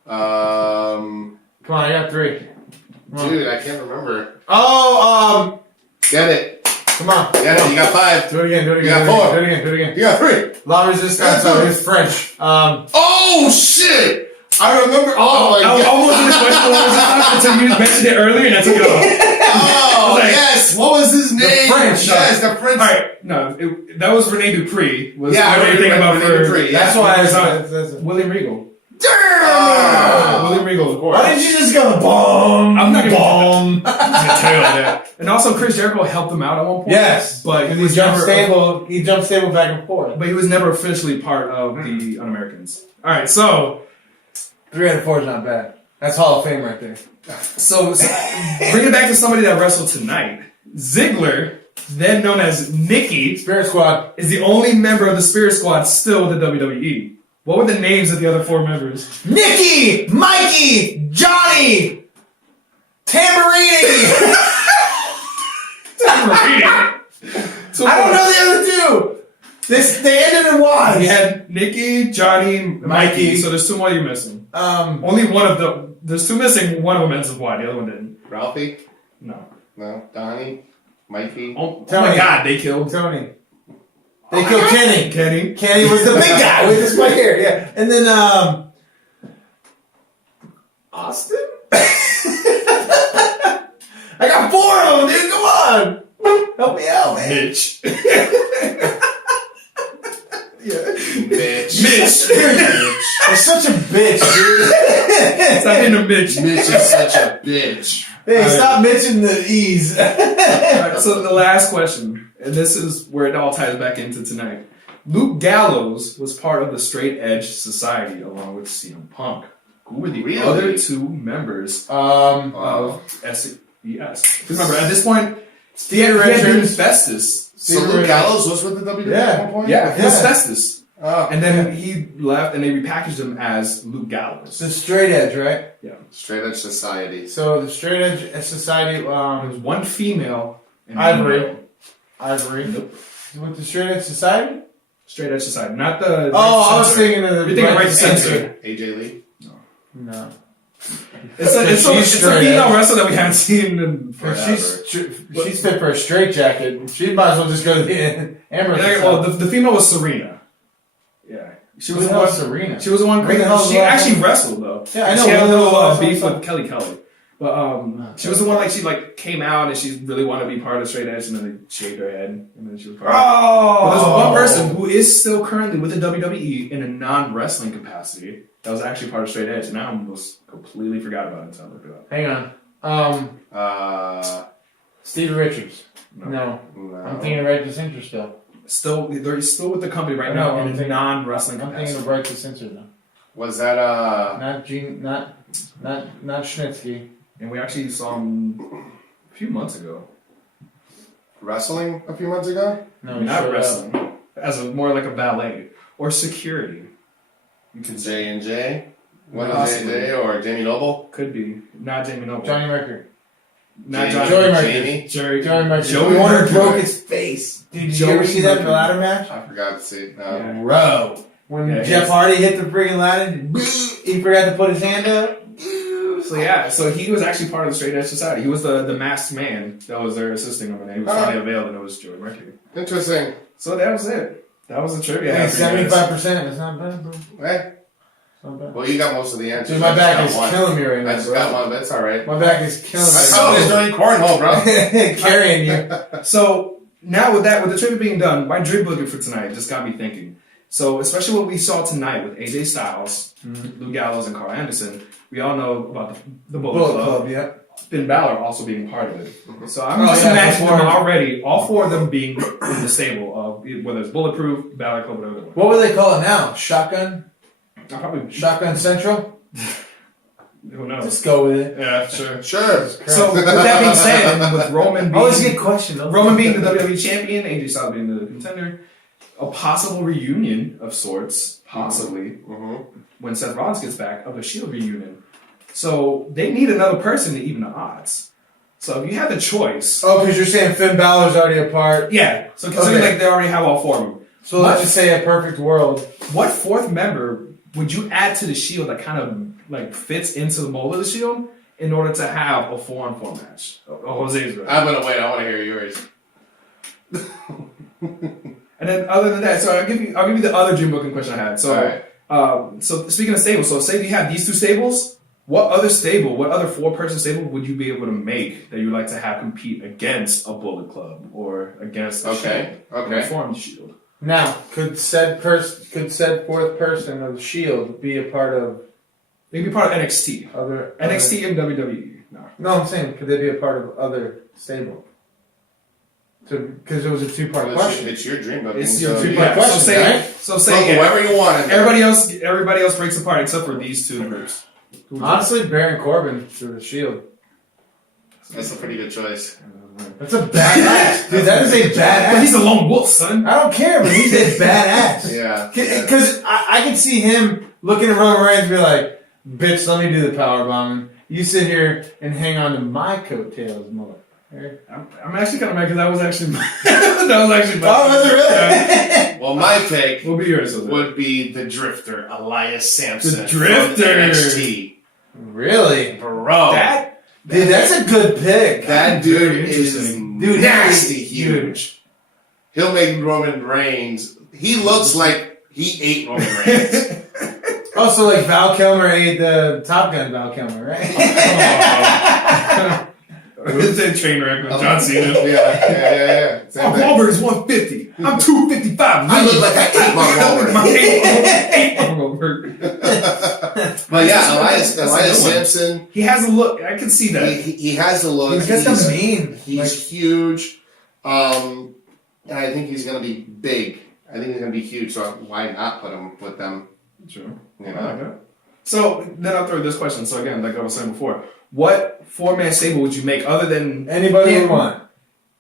Um, Come on, I got 3. Come on. dude, I can't remember. Oh, Get it. come on. Get it. You got 5. Do it again, do it You again. got 4. Do it again, do it again. You got 3. La Resistance, That's so good. it's French. Oh, shit! I remember. Oh, my I was God. almost in the question what was it until you mentioned it earlier and I took it off. Oh, Like- yes. What was his name? French. Yes, the French. All right, no, that was Rene Dupree. Was Yeah, I what remember you think about Rene for Dupree, yeah. That's why I That's was. William Regal. Oh. William Regal. Why didn't you just go bomb? I'm not gonna- bomb. gonna tell you that. And also, Chris Jericho helped him out at one point. Yes, but he jumped stable. He jumped stable back and forth. But he was never officially part of the Un-Americans. All right, so 3 out of 4 is not bad. That's Hall of Fame right there. so bring it back to somebody that wrestled tonight. Ziggler, then known as Nikki, Spirit Squad. is the only member of the Spirit Squad still with the WWE. What were the names of the other 4 members? Nikki, Mikey, Johnny, Tamborini. So I don't know the other 2. They ended in Y. We had Nikki, Johnny, Mikey. So there's 2 more you're missing. Only one of them. There's 2 missing. One of them ends with Y. The other one didn't. Ralphie? No. No. Donnie? Mikey? Oh Tony. my God! They killed Tony. They killed Kenny. Kenny. Kenny was the big guy with the spike hair. Yeah, and then Austin. I got 4 of them, dude. Come on, help me out, man. Mitch. Mitch. Mitch. You're such a bitch, dude. Stop being a Mitch. Mitch is such a bitch. Hey, All stop mentioning the E's. Alright, so the last question, and this is where it all ties back into tonight. Luke Gallows was part of the Straight Edge Society along with CM Punk. Who were the Really? other 2 members of SES? Remember, at this point, he had been Festus. So Luke Gallows was with the WWE at one point? Yeah, he was Festus. Oh. And then he left and they repackaged him as Luke Gallows. The Straight Edge, right? Yeah. Straight Edge Society. So the Straight Edge Society. There was 1 female and Ivory. 1 male. Ivory. Nope. With the Straight Edge Society? Straight Edge Society, not the. Oh, I was thinking of the. You're thinking right to censor. AJ Lee? No. It's a female wrestler that we haven't seen in Forever. She's fit for a straight jacket. She might as well just go to the Amber. Well, the female was Serena. Yeah, she was Who the the one. hell's Serena? She was the one. Who the hell's She the one? actually wrestled though. Yeah, I know. She had a little Well, beef well, with Kelly Kelly, but she was the one like she like came out and she really wanted to be part of Straight Edge, and then they shaved her head, and then she was part. But there's one person who is still currently with the WWE in a non-wrestling capacity that was actually part of Straight Edge, and I almost completely forgot about it until I looked it up. Hang on. Stevie Richards. No. I'm thinking of Right to Censor still. They're still with the company right No, now I'm in a thinking- non-wrestling I'm thinking capacity. of Right to Censor now. Was that Not Gene. Not Schnitzky. And we actually saw him a few months ago. wrestling a few months ago? No, he Not showed wrestling. up. As more like a valet. Or security. You could say. J&J? One of Possibly. J&J or Jamie Noble? Could be. Not Jamie Noble. Johnny Mercury. Not Jamie- Johnny. Joey Mercury. Jamie? Johnny Mercury. Joey the one who Mercury. broke his face. Dude, did you Joey ever see that in the Mercury. ladder match? I forgot to see. No. Yeah. Bro. When Yeah, Jeff he's- Hardy hit the freaking ladder, he forgot to put his hand up. So yeah, so he was actually part of the Straight Edge Society. He was the masked man that was there assisting him, and he was finally availed, and it was Joey Mercury. Interesting. So that was it. That was a trivia. Yeah, half for you guys. 75%. That's not bad, bro. Hey. Not bad. Well, you got most of the answers. Dude, my I back just is got one. killing me right now, I just bro. got one, but it's all right. My back is killing me. That's how it is during cornhole, bro. Carrying you. So now with the trivia being done, my dream booking for tonight just got me thinking. So especially what we saw tonight with AJ Styles, Lou Gallows, and Carl Anderson, we all know about the Bullet Club. Yeah. Finn Balor also being part of it. So I'm Oh, just yeah, imagining before- them already, all four of them being in the stable of whether it's Bulletproof, Balor Club, whatever. What would they call it now? Shotgun? I probably Shotgun Central? who knows? Let's go with it. Yeah, sure. Sure. So with that being said, with Roman I always get being questioned. Roman being the WWE champion, AJ Styles being the contender, a possible reunion of sorts, possibly when Seth Rollins gets back, of the Shield reunion. So they need another person to even the odds. So if you had the choice, Oh, because you're saying Finn Balor's already a part. yeah. So considering Okay. like they already have all four of them, So let's just say a perfect world. what fourth member would you add to the Shield that kind of like fits into the mold of the Shield in order to have a 4-on-4 match? Jose's right. I'm gonna wait. I want to hear yours. And then other than that, so I'll give you the other dream booking question I had. So, All right. So speaking of stables, so say you have these two stables. What other 4-person stable would you be able to make that you'd like to have compete against a Bullet Club or against the Shield? Okay. Form the Shield. Now, could said fourth person of the Shield be a part of They'd be part of NXT. other NXT and WWE. No. No, I'm saying could they be a part of other stable? Because it was a two-part question. It's your dream booking. It's your so three-part yeah. question, So say, right? so say Well, whoever you want. everybody else breaks apart except for these two groups. Honestly, Baron Corbin to the Shield. That's a pretty good choice. That's a badass. Dude, that is a But badass. he's a lone wolf, son. I don't care, but he's a badass. Yeah. Because I can see him looking at Roman Reigns and be like, bitch, let me do the power bombing. You sit here and hang on to my coattails, mother. I'm actually kind of mad because that was actually that was actually. Oh, was it really? Well, my pick What would be yours? would be the Drifter, Elias Sampson. The Drifter. From NXT. Really? Bro. Dude, that's a good pick. That dude is Dude, nasty dude. huge. He'll make Roman Reigns. He looks like he ate Roman Reigns. Also, like Val Kilmer ate the Top Gun Val Kilmer, right? It's a train wreck with John Cena. Yeah. Same thing. Wahlberg's 150. I'm 255. I look like I ate Mark Wahlberg. But yeah, Elias That's a good one. Sampson. He has a look. I can see that. He has the look. He's got the mean. He's huge. And I think he's going to be big. I think he's going to be huge. So why not put him with them? True. You I like know? that. So then I'll throw this question. So again, like I was saying before, what 4-man stable would you make other than Anybody you want.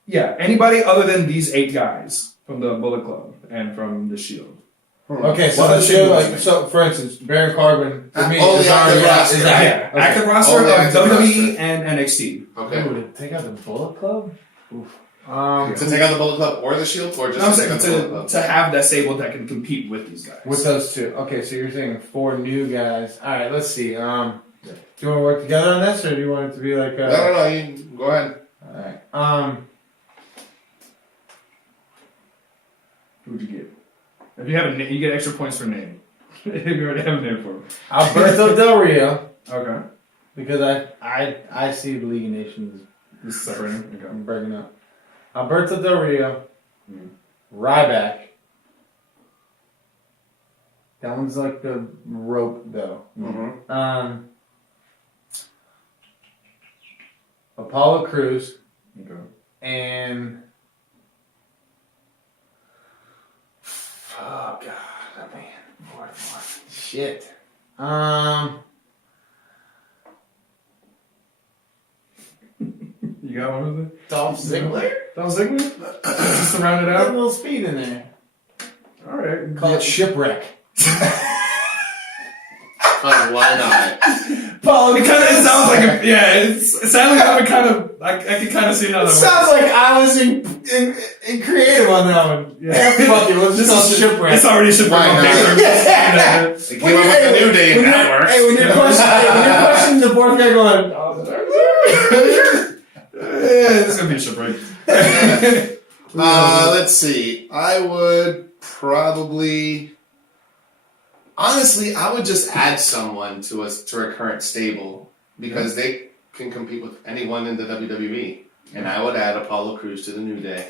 Yeah, anybody other than these 8 guys from the Bullet Club and from the Shield. Okay, so What let's other do stable would you like make? so. For instance, Baron Corbin for me Only is active already roster. is out. Yeah, Okay. active roster Only of active WWE roster. and NXT. Okay. Ooh, take out the Bullet Club. Oof. To take out the Bullet Club or the Shield, or just I'm to take saying out the Bullet Club? to have that stable that can compete with these guys. With those two. Okay, so you're saying 4 new guys. All right, let's see. Do you want to work together on this, or do you want it to be like? No. You go ahead. All right. Who'd you get? If you have a name, you get extra points for name. If you already have a name for him. Alberto Del Rio, Okay. because I see the League of Nations This is separating. Okay. breaking up. Alberto Del Rio, Ryback. That one's like the rope though. Mm-hmm. Apollo Crews Okay. and oh god, man, more. Shit. You got one of them? Dolph Ziggler. Dolph Ziggler? Just to round it Got a out? little speed in there. All right. Call it Shipwreck. Why not? Apollo It sounds like it sounds like I'm kind of I can kind of see how that works. Sounds like I was in creative on that one. Yeah, fuck it. Let's just call it Shipwreck. It's already shipwreck Why on not? paper. They came up with a new day and that works. Hey, when you're questioning the fourth guy going, It's gonna be a shipwreck. Let's see. I would probably. Honestly, I would just add someone to our current stable because they can compete with anyone in the WWE. And I would add Apollo Crews to the New Day.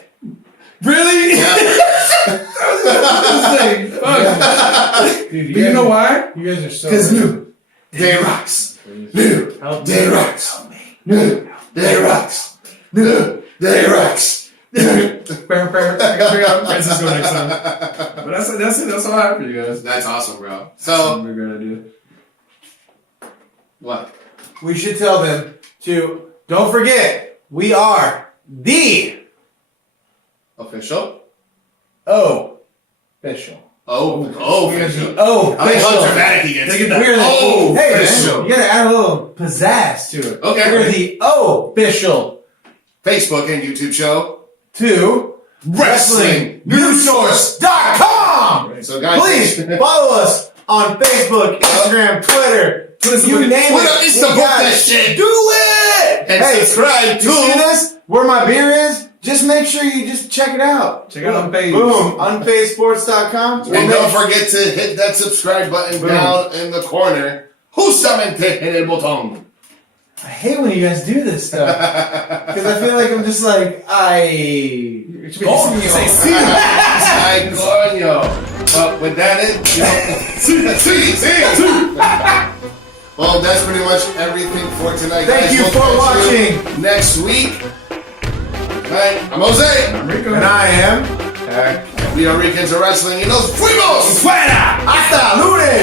Really? Yeah. Dude, You know why? You guys are so. Because New Day rocks. New Day rocks. New Day rocks. New Day rocks. I gotta figure out Francisco next time. But that's it. That's all I have for you guys. That's awesome, bro. That's a So, great idea. what? We should tell them to don't forget we are the Official? official. Oh, We are official. the official. I like how dramatic he gets. Look at that. We're the hey, official. man, you gotta add a little pizzazz to it. Okay. We're the official Facebook and YouTube show. to WrestlingNewsSource.com. So, guys, Please follow us on Facebook, Instagram, Twitter. You name Twitter, it. Insta, We book got that it. shit. Do it. And subscribe You see to. this? Where my beer is? Just make sure you just check it out. Check it out on page. Boom. Unfazedsports.com. And don't forget to hit that subscribe button down in the corner. Justamente en el botón. I hate when you guys do this stuff. Because I feel like I'm just like, You say see. Ay, coño. Well, with that, well, that's pretty much everything for tonight. Thank guys. you We'll for catch watching. you next week. Right, I'm Jose. I'm Rico. and I am. We are Ricans of Wrestling. Y nos fuimos. Fuera. Hasta lunes.